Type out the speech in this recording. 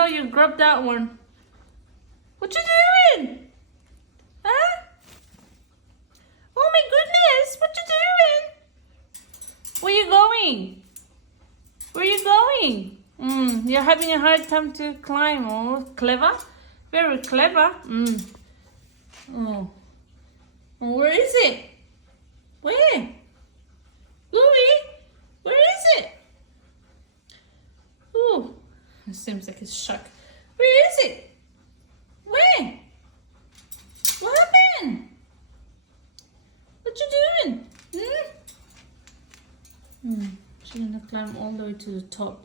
no, you grabbed that one. What you doing? Huh? Oh my goodness, what you doing? Where you going? Where you going? You're having a hard time to climb. Oh, clever. Very clever. Oh. Where is it? Where? Bluey? Where is it? Ooh, it seems like it's stuck. Where is it? Where? What happened? What you doing? She's gonna climb all the way to the top.